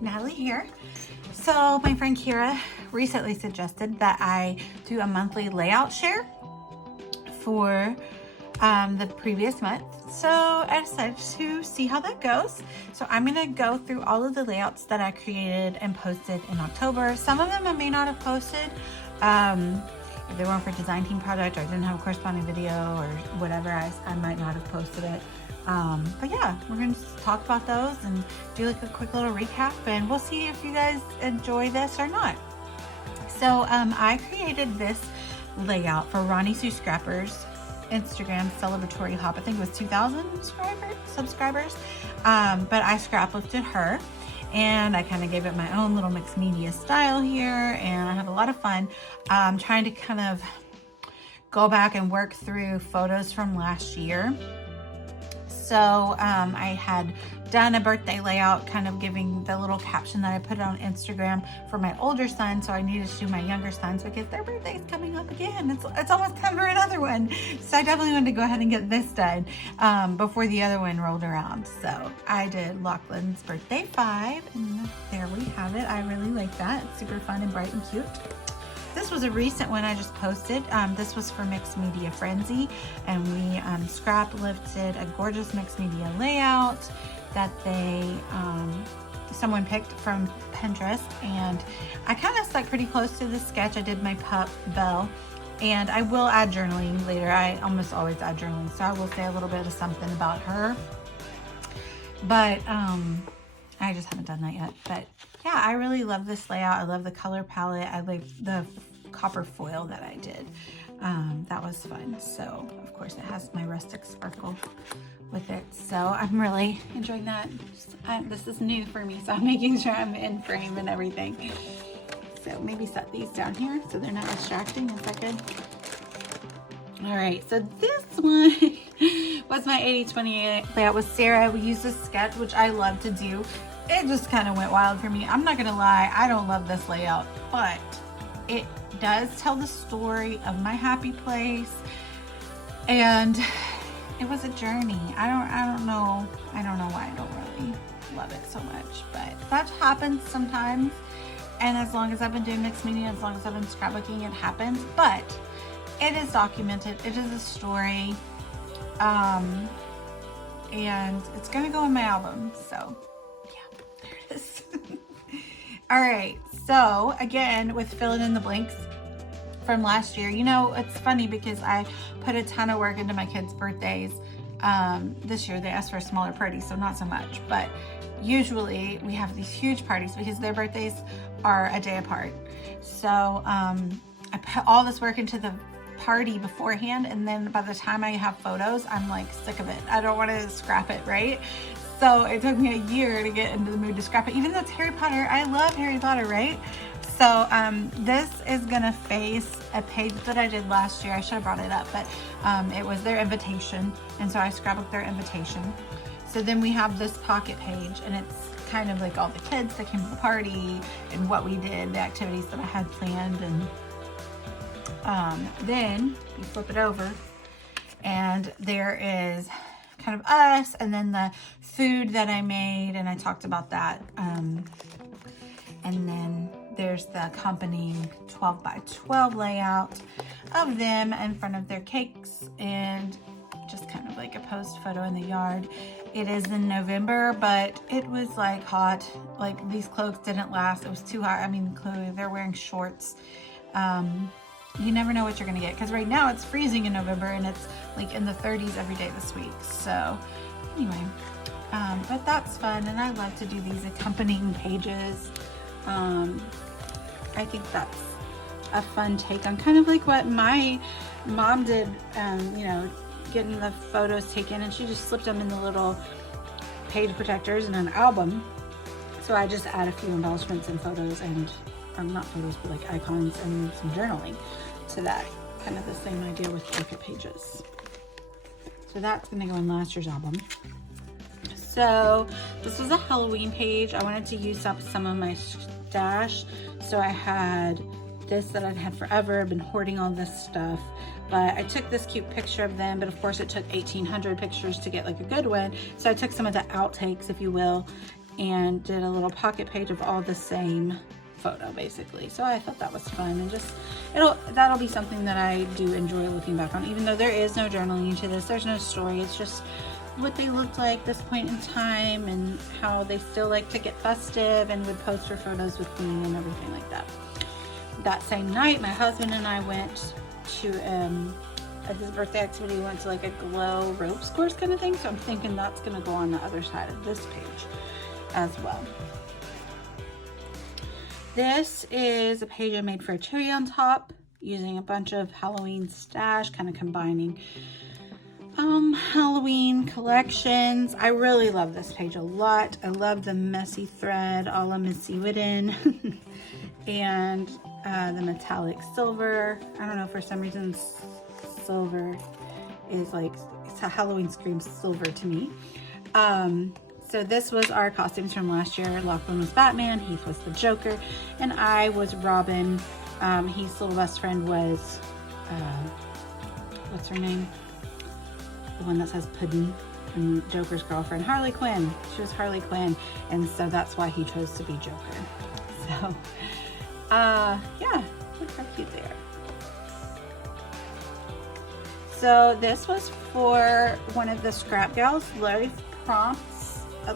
Natalie here. So my friend Kira recently suggested that I do a monthly layout share for the previous month. So I decided to see how that goes. So I'm gonna go through all of the layouts that I created and posted in October. Some of them I may not have posted. If they weren't for design team project or I didn't have a corresponding video or whatever, I might not have posted it. But yeah, we're gonna talk about those and do like a quick little recap, and we'll see if you guys enjoy this or not. So I created this layout for Ronnie Sue Scrappers Instagram celebratory hop. I think it was 2,000 subscribers. But I scraplifted her and I kind of gave it my own little mixed media style here, and I have a lot of fun trying to kind of go back and work through photos from last year. So I had done a birthday layout, kind of giving the little caption that I put on Instagram for my older son. So I needed to do my younger sons because their birthday's coming up again. It's almost time for another one. So I definitely wanted to go ahead and get this done before the other one rolled around. So I did Lachlan's birthday 5, and there we have it. I really like that. It's super fun and bright and cute. This was a recent one I just posted. This was for Mixed Media Frenzy, and we scrap lifted a gorgeous mixed media layout that someone picked from Pinterest, and I kind of stuck pretty close to the sketch. I did my pup Belle, and I will add journaling later. I almost always add journaling, so I will say a little bit of something about her, but I just haven't done that yet. But yeah, I really love this layout. I love the color palette. I like the copper foil that I did. That was fun. So of course it has my rustic sparkle with it. So I'm really enjoying that. This is new for me, so I'm making sure I'm in frame and everything. So maybe set these down here so they're not distracting. Is that good? All right, so this one was my 80/20 layout with Sarah. We used this sketch, which I love to do. It just kind of went wild for me. I'm not gonna lie, I don't love this layout, but it does tell the story of my happy place, and it was a journey. I don't know why I don't really love it so much, but that happens sometimes. And as long as I've been doing mixed media, as long as I've been scrapbooking, it happens. But it is documented. It is a story, and it's gonna go in my album. So yeah, there it is. All right. So again, with filling in the blanks from last year, you know, it's funny because I put a ton of work into my kids' birthdays. This year they asked for a smaller party, so not so much, but usually we have these huge parties because their birthdays are a day apart. So I put all this work into the party beforehand, and then by the time I have photos, I'm like sick of it. I don't want to scrap it, right? So it took me a year to get into the mood to scrap it, even though it's Harry Potter. I love Harry Potter, right? So this is gonna face a page that I did last year. I should have brought it up, but it was their invitation, and so I scrapbooked their invitation. So then we have this pocket page, and it's kind of like all the kids that came to the party and what we did, the activities that I had planned, and then you flip it over, and there is kind of us, and then the food that I made, and I talked about that, and then there's the accompanying 12x12 layout of them in front of their cakes, and just kind of like a post photo in the yard. It is in November, but it was like hot. Like these clothes didn't last. It was too hot. I mean, clearly they're wearing shorts. You never know what you're gonna get, because right now it's freezing in November and it's like in the 30s every day this week. So anyway, but that's fun, and I love to do these accompanying pages. I think that's a fun take on kind of like what my mom did, you know, getting the photos taken, and she just slipped them in the little page protectors in an album. So I just add a few embellishments and photos, and or not photos, but like icons and some journaling to that. Kind of the same idea with pocket pages. So that's gonna go in last year's album. So this was a Halloween page. I wanted to use up some of my stash. So I had this that I've had forever. I've been hoarding all this stuff, but I took this cute picture of them, but of course it took 1,800 pictures to get like a good one. So I took some of the outtakes, if you will, and did a little pocket page of all the same photo basically. So I thought that was fun, and just that'll be something that I do enjoy looking back on, even though there is no journaling to this. There's no story. It's just what they looked like this point in time and how they still like to get festive and would post for photos with me and everything like that. That same night, my husband and I went to at his birthday activity. We went to like a glow ropes course kind of thing, so I'm thinking that's going to go on the other side of this page as well. This is a page I made for a cherry on top using a bunch of Halloween stash, kind of combining Halloween collections. I really love this page a lot. I love the messy thread a la Missy Whitten and the metallic silver. I don't know, for some reason silver is like, it's a Halloween screams silver to me. So this was our costumes from last year. Lachlan was Batman, Heath was the Joker, and I was Robin. Heath's little best friend was, what's her name? The one that says Puddin', and Joker's girlfriend, Harley Quinn. She was Harley Quinn, and so that's why he chose to be Joker. So, yeah, look how cute they are. So this was for one of the Scrap Gals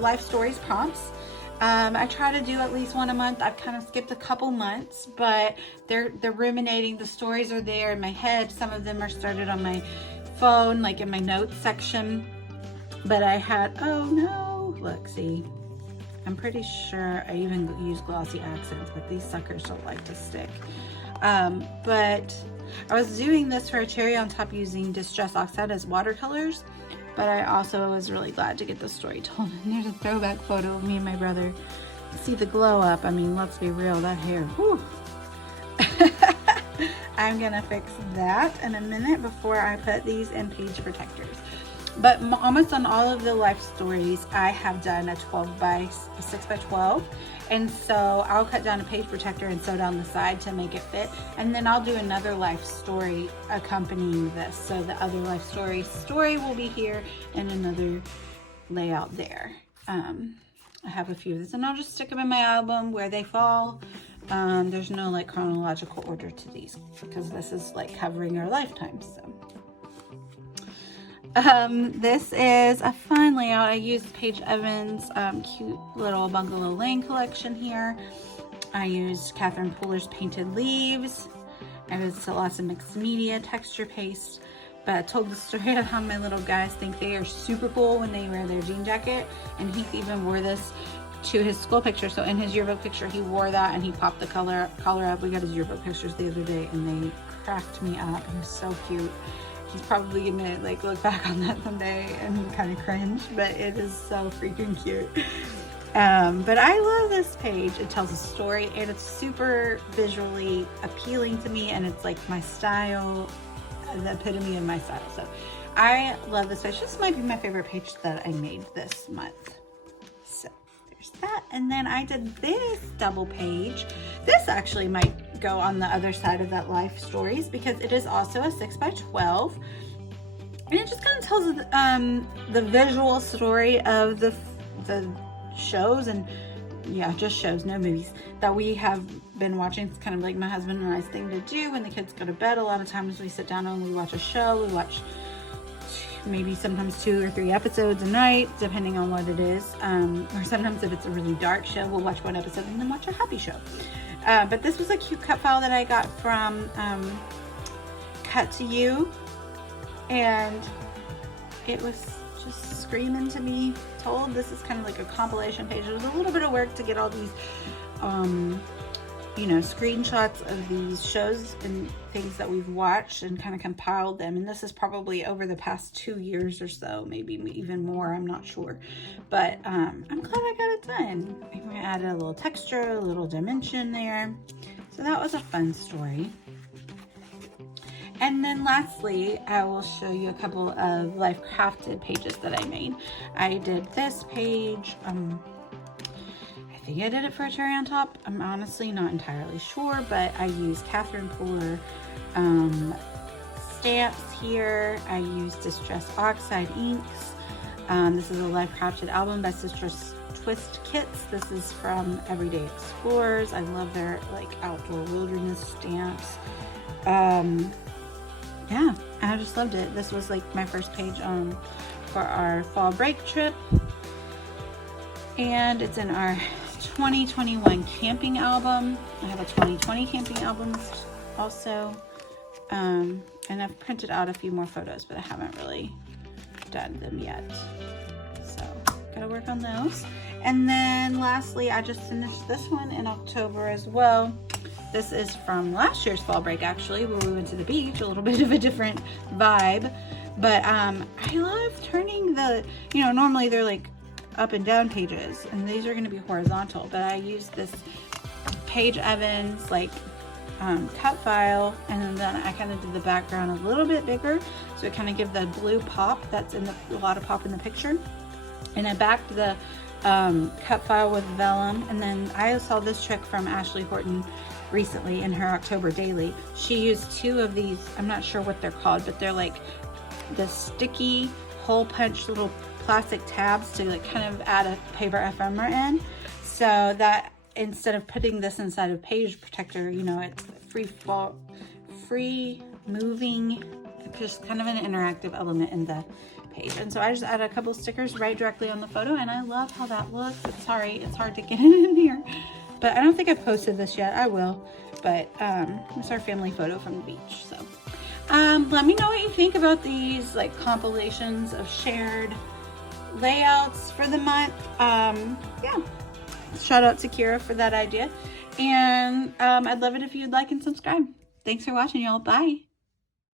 Life Stories prompts. I try to do at least one a month. I've kind of skipped a couple months, but they're ruminating. The stories are there in my head. Some of them are started on my phone, like in my notes section. But I had, oh no, look, see, I'm pretty sure I even use glossy accents, but these suckers don't like to stick. But I was doing this for a cherry on top using Distress Oxide as watercolors. But I also was really glad to get the story told. And there's a throwback photo of me and my brother. See the glow up. I mean, let's be real, that hair. Whew. I'm gonna fix that in a minute before I put these in page protectors. But almost on all of the life stories, I have done a 6 by 12. And so I'll cut down a page protector and sew down the side to make it fit. And then I'll do another life story accompanying this. So the other life story will be here and another layout there. I have a few of these, and I'll just stick them in my album where they fall. There's no like chronological order to these because this is like covering our lifetimes. So. This is a fun layout. I used Paige Evans' cute little Bungalow Lane collection here. I used Catherine Pooler's Painted Leaves. I did Celeste Mixed Media texture paste, but I told the story of how my little guys think they are super cool when they wear their jean jacket, and he even wore this to his school picture. So in his yearbook picture, he wore that and he popped the collar up. We got his yearbook pictures the other day and they cracked me up. It was so cute. He's probably gonna like look back on that someday and kind of cringe, but it is so freaking cute. But I love this page. It tells a story and it's super visually appealing to me, and it's like my style, the epitome of my style. So I love this page. This might be my favorite page that I made this month. So there's that. And then I did this double page. This actually might go on the other side of that life stories because it is also a 6 by 12, and it just kind of tells the visual story of the shows, and yeah, just shows, no movies, that we have been watching. It's kind of like my husband and I's thing to do when the kids go to bed. A lot of times we sit down and we watch a show. We watch maybe sometimes 2 or 3 episodes a night, depending on what it is. Or sometimes if it's a really dark show, we'll watch one episode and then watch a happy show. But this was a cute cut file that I got from Cut to You, and it was just screaming to be told. This is kind of like a compilation page. It was a little bit of work to get all these screenshots of these shows and things that we've watched and kind of compiled them. And this is probably over the past 2 years or so, maybe even more, I'm not sure. But I'm glad I got it done. I added a little texture, a little dimension there. So that was a fun story. And then lastly, I will show you a couple of Life Crafted pages that I made. I did this page. I think I did it for a cherry on top. I'm honestly not entirely sure, but I used Catherine Pooler stamps here. I used Distress Oxide inks. This is a Life Crafted album by Citrus twist kits. This is from Everyday Explorers. I love their like outdoor wilderness stamps. Yeah, I just loved it. This was like my first page for our fall break trip. And it's in our 2021 camping album. I have a 2020 camping album also. And I've printed out a few more photos, but I haven't really done them yet. So gotta work on those. And then lastly, I just finished this one in October as well. This is from last year's fall break, actually, where we went to the beach, a little bit of a different vibe. But I love turning the, you know, normally they're like up and down pages, and these are gonna be horizontal, but I used this Paige Evans like cut file, and then I kind of did the background a little bit bigger, so it kind of give the blue pop that's in a lot of pop in the picture. And I backed the cut file with vellum. And then I saw this trick from Ashley Horton recently in her October daily. She used 2 of these, I'm not sure what they're called, but they're like the sticky hole punch little plastic tabs to like kind of add a paper ephemera in, so that instead of putting this inside of page protector, you know, it's free moving, just kind of an interactive element in the page. And so I just added a couple stickers right directly on the photo, and I love how that looks. Sorry, it's hard to get it in here, but I don't think I've posted this yet. I will, but it's our family photo from the beach. So let me know what you think about these like compilations of shared layouts for the month. Yeah, shout out to Kira for that idea, and I'd love it if you'd like and subscribe. Thanks for watching, y'all. Bye.